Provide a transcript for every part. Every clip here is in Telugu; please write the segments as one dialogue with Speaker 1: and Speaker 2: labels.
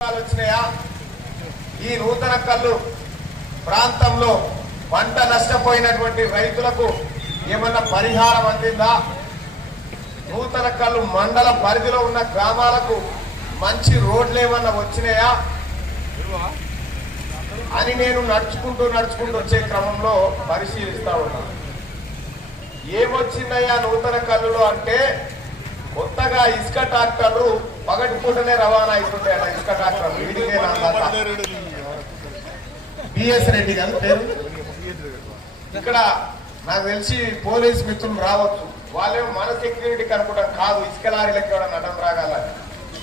Speaker 1: వచ్చినాయా? ఈ నూతన కళ్ళు ప్రాంతంలో పంట నష్టపోయినటువంటి రైతులకు ఏమన్నా పరిహారం అందిందా? నూతన కళ్ళు మండల పరిధిలో ఉన్న గ్రామాలకు మంచి రోడ్లు ఏమన్నా వచ్చినాయా? అని నేను నడుచుకుంటూ నడుచుకుంటూ వచ్చే క్రమంలో పరిశీలిస్తా ఉన్నాను ఏమొచ్చిందయ్యా నూతన కళ్ళులో అంటే కొత్తగా ఇసుక ట్రాక్టర్లు పగటిపూటనే రవాణా అవుతుంటాయట ఇసుక ట్రాక్టర్లు. బిఎస్ రెడ్డి గారు పేరు. ఇక్కడ నాకు తెలిసి పోలీస్ మిత్రులు రావచ్చు. వాళ్ళేమో మన సెక్యూరిటీకి అనుకుంటాం కాదు. ఇసుక లారీలకి కూడా నడం రాగాల.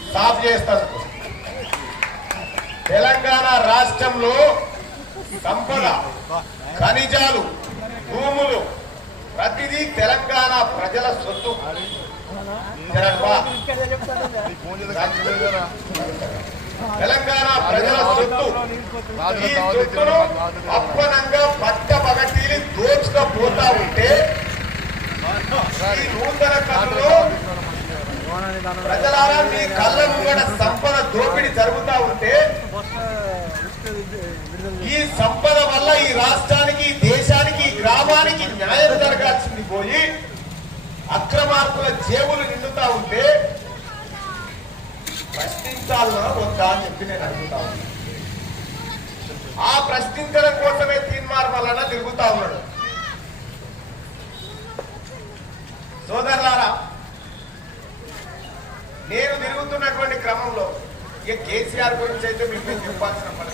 Speaker 1: స్టాప్ చేస్తాను. తెలంగాణ రాష్ట్రంలో సంపద ఖనిజాలు భూములు ప్రతిదీ తెలంగాణ ప్రజల సొత్తు? తెలంగాణ ప్రజల సొత్తు. ఈ సొత్తును అప్పనంగా పట్ట పగటీలు దోచుక పోతా ఉంటే ఈ నూతన కథలో ప్రజలారా మీ కళ్ళ ముంగట సంపద దోపిడీ జరుగుతా ఉంటే ఈ సంపద వల్ల ఈ రాష్ట్రానికి దేశ అక్రమార్కుల జేబులు నిండుతా ఉంటే ప్రశ్నించాలన్నా వద్దా అని చెప్పి నేను అడుగుతా ఆ ప్రశ్నించడం కోసమే తీర్మార్ వలన తిరుగుతా ఉన్నాడు. సోదరులారా నేను తిరుగుతున్నటువంటి క్రమంలో ఇక కేసీఆర్ గురించి అయితే మీకు చెప్పాల్సిన పని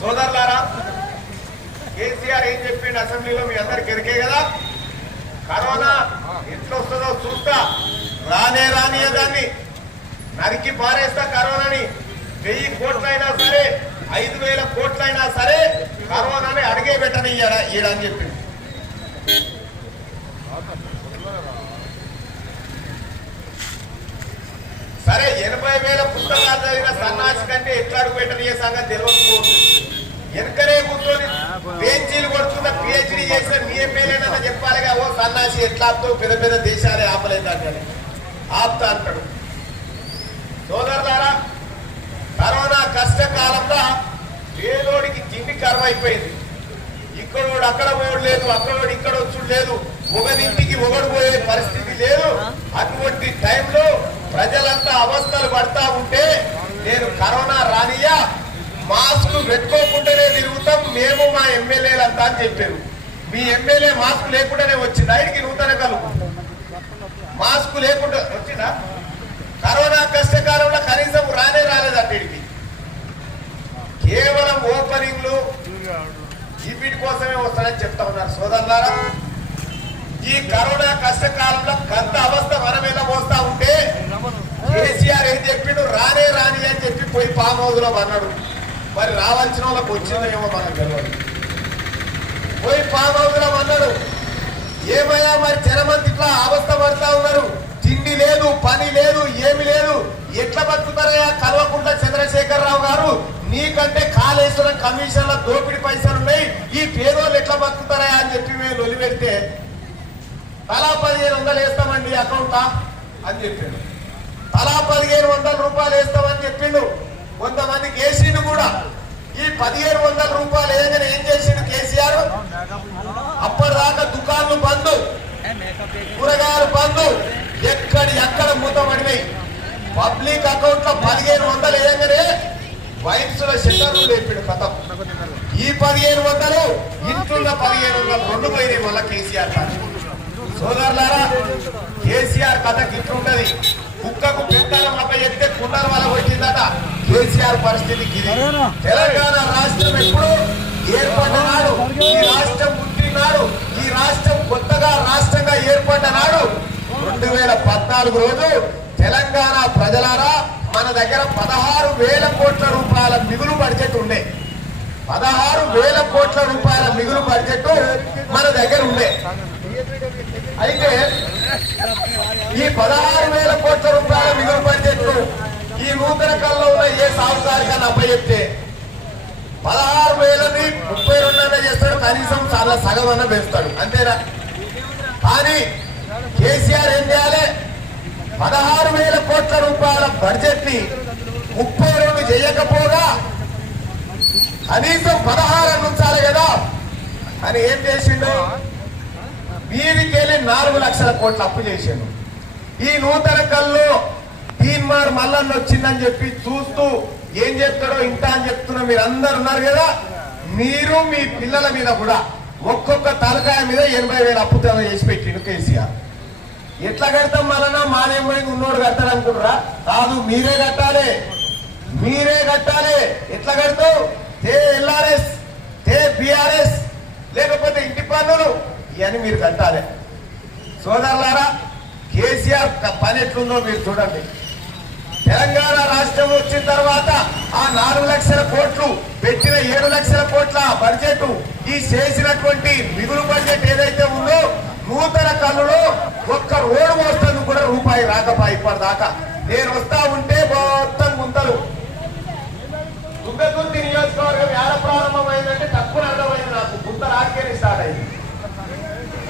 Speaker 1: సోదరులారా కేసీఆర్ ఏం చెప్పిండు అసెంబ్లీలో మీ అందరికి ఎరికే కదా? కరోనా ఎట్లా వస్తుందో చూస్తా. రానే రానియే దాన్ని. నరికి పారేస్తా కరోనాని. వెయ్యి కోట్లైనా సరే ఐదు వేల కోట్లైనా సరే కరోనాని అడిగే పెట్టని ఈడ ఈడని చెప్పింది సరే ఎనభై వేల పుస్తకాలు చదివిన సన్నాసి కంటే ఎట్లా అడుగు పెట్టని సంగతి తెలియకపోతుంది వెనకనే కూర్చొని పేజీలు కొడుతున్న పిహెచ్డి చేసిన మీ ఎమ్మెల్యేనన్నా చెప్పాలిగా ఓ సన్నాసి ఎట్లా ఆపుతావు? పెద్ద పెద్ద దేశాలే ఆపలేదని ఆపుతా అంటాడు. సోదరులారా కరోనా కష్టకాలంలో పేదోడికి తిండి కర్మ అయిపోయింది ఇక్కడోడు అక్కడ పోవడం లేదు అక్కడోడు ఇక్కడ వచ్చుడు లేదు. ఒకరింటికి ఒకడు పోయే పరిస్థితి లేదు అటువంటి టైంలో ప్రజలంతా అవస్థలు పడతా ఉంటే నేను కరోనా రానియా మాస్క్ పెట్టుకోకుండానే తిరుగుతాం మేము మా ఎమ్మెల్యేలంతా అని చెప్పారు. మీ ఎమ్మెల్యే మాస్క్ లేకుండానే వచ్చింది ఆయనకి నూతన కలుపు. మాస్క్ లేకుండా వచ్చిందా కరోనా కష్టకాలంలో కనీసం రానే రాలేదండి ఇడికి కేవలం ఓపెనింగ్లు జీపీటీ కోసమే వస్తాడని చెప్తా ఉన్నారు సోదరులారా. ఈ కరోనా కష్టకాలంలో కంత అవస్థ మనం ఎలా పోస్తా ఉంటే కేసీఆర్ ఏం చెప్పిండు? రానే రాని అని చెప్పి పోయి పామోదులో అన్నాడు. మరి రావాల్సిన వాళ్ళకి వచ్చిందేమో మనకు తెలియదు పోయి ఫామ్ అన్నాడు. ఏమయ్యా మరి జనమంది ఇట్లా అవస్థ పడతా ఉన్నారు? తిండి లేదు పని లేదు ఏమి లేదు. ఎట్లా బతుకుతారయ్యా కలవకుండా చంద్రశేఖరరావు గారు? నీకంటే కాళేశ్వరం కమిషన్ల దోపిడి పైసలు ఉన్నాయి. ఈ పేదోళ్ళు ఎట్లా బతుకుతారయ్యా అని చెప్పి మేము వదిలిపెడితే తలా పదిహేను వందలు వేస్తామండి అకౌంటా అని చెప్పాడు. తలా పదిహేను వందల రూపాయలు వేస్తామని చెప్పిండు. కొంతమందికి వేసిండు కూడా. ఈ పదిహేను వందల రూపాయలు ఏదైనా పబ్లిక్ అకౌంట్లో పదిహేను వందలు వేయగానే వైన్స్లో షట్టర్లు లేపిడు కథం. ఈ పదిహేను వందలు ఇంట్లో పదిహేను వందలు రెండు పోయినాయి మళ్ళా కేసీఆర్ కథ సోదరులారా కేసీఆర్ కథ గిట్లుంటది కుక్కకు పెద్దల మత చెప్తే కుండల వల్ల వచ్చిందట కేసీఆర్ పరిస్థితికి ఇది. తెలంగాణ రాష్ట్రం ఎప్పుడు ఏర్పడ్డ నాడు ఈ రాష్ట్రం పుట్టినాడు ఈ రాష్ట్రం కొత్తగా రాష్ట్రంగా ఏర్పడ్డ నాడు రెండు వేల పద్నాలుగు రోజు తెలంగాణ ప్రజలారా మన దగ్గర పదహారు వేల కోట్ల రూపాయల మిగులు బడ్జెట్ ఉండే. పదహారు వేల కోట్ల రూపాయల మిగులు బడ్జెట్ మన దగ్గర ఉండే. అయితే ఈ పదహారు వేల కోట్ల రూపాయల మిగులు బడ్జెట్ ఈ నూతన కాలంలో ఉన్న ఏ సాగుకారికని అప్పచెప్తే పదహారు వేలని ముప్పై రెండు చేస్తాడు కనీసం చాలా సగం అన్న వేస్తాడు. అంతేనా? కానీ కేసీఆర్ ఏం చేయాలి? పదహారు వేల కోట్ల రూపాయల బడ్జెట్ని ముప్పై రెండు చేయకపోగా కనీసం పదహారు అందించాలి కదా. అని ఏం చేసిండు? వీరికెళ్ళి నాలుగు లక్షల కోట్లు అప్పు చేసిండు. ఈ నూతన కల్లో తీన్మార్ మల్లన్న వచ్చిందని చెప్పి చూస్తూ ఏం చెప్తాడో ఇంత అని చెప్తున్నా మీరు అందరు ఉన్నారు కదా. మీరు మీ పిల్లల మీద కూడా ఒక్కొక్క తలకాయ మీద ఎనభై వేల అప్పు తమ చేసి పెట్టిండు కేసీఆర్. ఎట్లా కడతాం మళ్ళా పోయి ఉన్నోడు కట్టాలి అనుకుంటారా కాదు మీరే కట్టాలి. మీరే కట్టాలి. ఎట్లా కడతావు? తే ఎల్ఆర్ఎస్ తే బిఆర్ఎస్ లేకపోతే ఇంటి పన్నులు ఇవన్నీ మీరు కట్టాలి. సోదరులారా కేసీఆర్ పని ఎట్లుందో మీరు చూడండి. తెలంగాణ రాష్ట్రం వచ్చిన తర్వాత ఆ నాలుగు లక్షల కోట్లు పెట్టిన ఏడు లక్షల కోట్ల బడ్జెట్ ఈ చేసినటువంటి మిగులు బడ్జెట్ ఏదైతే ఉందో నూతన కళ్ళులో ఒక్క రోడ్డు మోస్తాను కూడా రూపాయి రాకపా ఇప్పటిదాకా. నేను వస్తా ఉంటే మొత్తం ముందరు గుంతకుర్తి నియోజకవర్గం ఎలా ప్రారంభమైందంటే తక్కువ అర్థమైంది నాకు. గుంత రాజకీయ